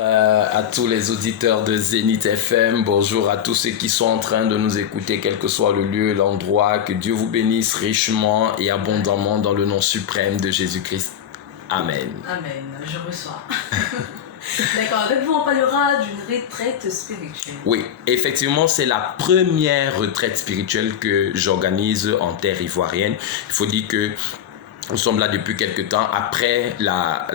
À tous les auditeurs de Zénith FM, bonjour à tous ceux qui sont en train de nous écouter, quel que soit le lieu, l'endroit, que Dieu vous bénisse richement et abondamment dans le nom suprême de Jésus-Christ. Amen. Amen, je reçois. D'accord, avec vous on parlera d'une retraite spirituelle. Oui, effectivement, c'est la première retraite spirituelle que j'organise en terre ivoirienne. Il faut dire que nous sommes là depuis quelque temps après la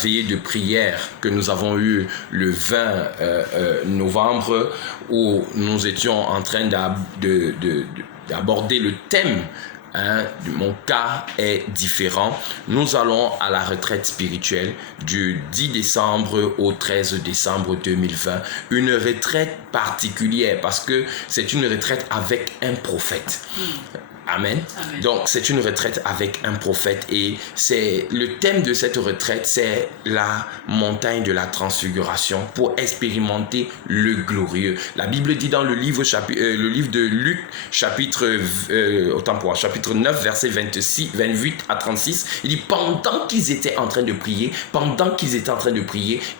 veillée de prière que nous avons eue le 20 novembre où nous étions en train d'aborder le thème. Mon cas est différent. Nous allons à la retraite spirituelle du 10 décembre au 13 décembre 2020. Une retraite particulière parce que c'est une retraite avec un prophète. Amen. Amen. Donc, c'est une retraite avec un prophète et c'est le thème de cette retraite, c'est la montagne de la transfiguration pour expérimenter le glorieux. La Bible dit dans le livre de Luc, chapitre 9, versets 28 à 36, il dit pendant qu'ils étaient en train de prier,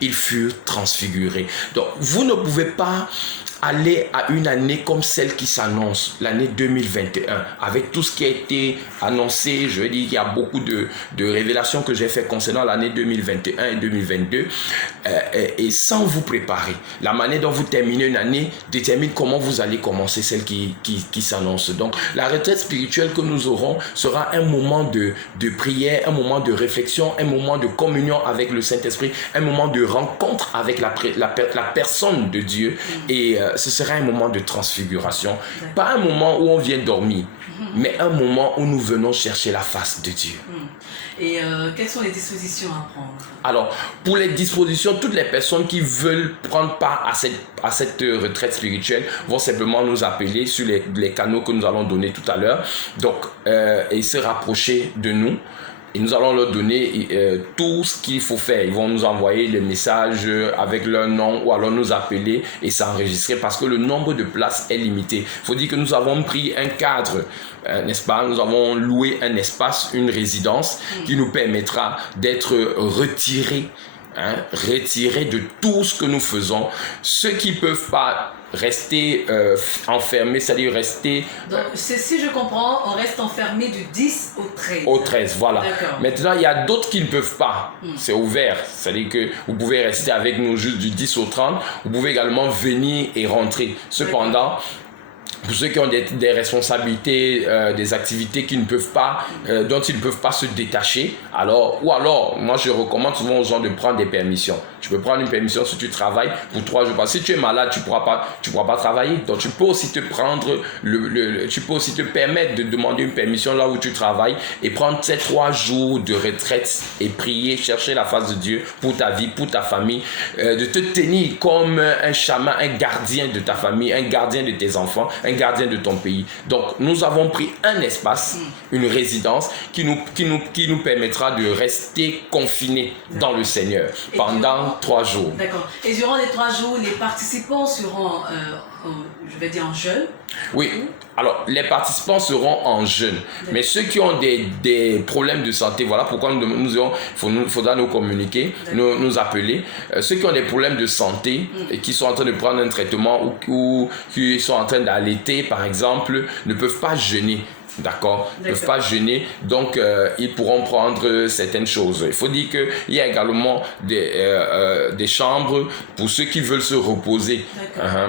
ils furent transfigurés. Donc, vous ne pouvez pas aller à une année comme celle qui s'annonce, l'année 2021, avec tout ce qui a été annoncé. Je veux dire qu'il y a beaucoup de révélations que j'ai fait concernant l'année 2021 et 2022, et sans vous préparer. La manière dont vous terminez une année détermine comment vous allez commencer celle qui s'annonce. Donc, la retraite spirituelle que nous aurons sera un moment de prière, un moment de réflexion, un moment de communion avec le Saint-Esprit, un moment de rencontre avec la personne de Dieu, et ce sera un moment de transfiguration. Pas un moment où on vient dormir, mais un moment où nous venons chercher la face de Dieu. Et quelles sont les dispositions à prendre? Alors, pour les dispositions, toutes les personnes qui veulent prendre part à cette retraite spirituelle vont simplement nous appeler sur les canaux que nous allons donner tout à l'heure. Donc, et se rapprocher de nous. Et nous allons leur donner tout ce qu'il faut faire. Ils vont nous envoyer les messages avec leur nom ou alors nous appeler et s'enregistrer parce que le nombre de places est limité. Il faut dire que nous avons pris un cadre, n'est-ce pas? Nous avons loué un espace, une résidence qui nous permettra d'être retirés de tout ce que nous faisons. Ceux qui ne peuvent pas rester enfermés, c'est-à-dire rester... Donc, si je comprends, on reste enfermé du 10 au 13. Au 13, voilà. D'accord. Maintenant, il y a d'autres qui ne peuvent pas. C'est ouvert. C'est-à-dire que vous pouvez rester avec nous juste du 10 au 30. Vous pouvez également venir et rentrer. Cependant, pour ceux qui ont des responsabilités, des activités qui ne peuvent pas, dont ils ne peuvent pas se détacher, alors moi je recommande souvent aux gens de prendre des permissions. Tu peux prendre une permission si tu travailles pour 3 jours. Parce que si tu es malade, tu pourras pas travailler. Donc tu peux aussi te prendre tu peux aussi te permettre de demander une permission là où tu travailles et prendre ces 3 jours de retraite et prier, chercher la face de Dieu pour ta vie, pour ta famille, de te tenir comme un chaman, un gardien de ta famille, un gardien de tes enfants, un gardien de ton pays. Donc nous avons pris un espace, une résidence qui nous permettra de rester confinés dans le Seigneur pendant 3 jours. D'accord. Et durant les 3 jours, les participants seront, je vais dire, en jeûne. Oui. Alors, les participants seront en jeûne. Mais ceux qui ont des problèmes de santé, voilà pourquoi il faudra nous communiquer, nous appeler. Ceux qui ont des problèmes de santé et qui sont en train de prendre un traitement ou qui sont en train d'allaiter, par exemple, ne peuvent pas jeûner. D'accord. Ils ne peuvent pas jeûner, donc ils pourront prendre certaines choses. Il faut dire qu'il y a également des chambres pour ceux qui veulent se reposer.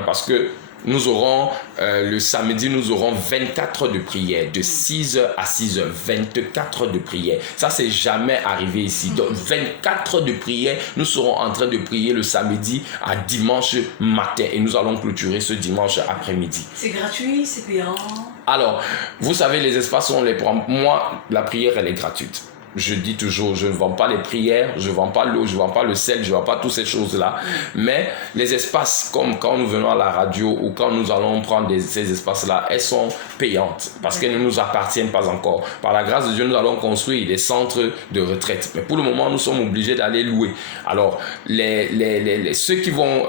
Parce que nous aurons, le samedi, nous aurons 24 heures de prière, de 6h à 6h, 24 heures de prière. Ça, c'est jamais arrivé ici. Donc, 24 heures de prière, nous serons en train de prier le samedi à dimanche matin. Et nous allons clôturer ce dimanche après-midi. C'est gratuit, c'est payant? Alors, vous savez, les espaces, on les prend. Moi, la prière, elle est gratuite. Je dis toujours, je ne vends pas les prières, je ne vends pas l'eau, je ne vends pas le sel, je ne vends pas toutes ces choses-là. Mais les espaces, comme quand nous venons à la radio ou quand nous allons prendre ces espaces-là, elles sont payantes parce qu'elles ne nous appartiennent pas encore. Par la grâce de Dieu, nous allons construire des centres de retraite. Mais pour le moment, nous sommes obligés d'aller louer. Alors, ceux qui vont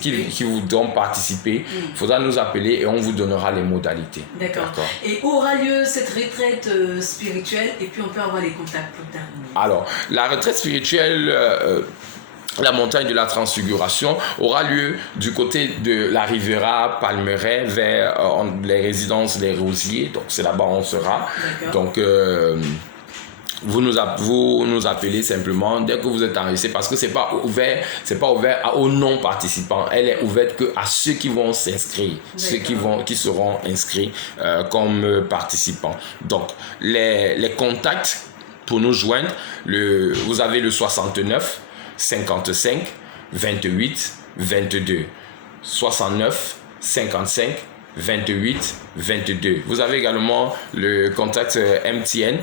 qui voudront participer, il faudra nous appeler et on vous donnera les modalités. D'accord. Et où aura lieu cette retraite spirituelle et puis on peut avoir les contacts pour terminer. Alors, la retraite spirituelle la montagne de la transfiguration aura lieu du côté de la Riviera Palmeraie vers les résidences des Rosiers. Donc c'est là-bas où on sera. Donc vous nous appelez simplement dès que vous êtes enregistré, parce que c'est pas ouvert aux non participants. Elle est ouverte que à ceux qui vont s'inscrire, ceux qui seront inscrits comme participants. Donc les contacts pour nous joindre, vous avez le 69 55 28 22 69 55 28 22. Vous avez également le contact MTN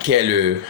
qui est le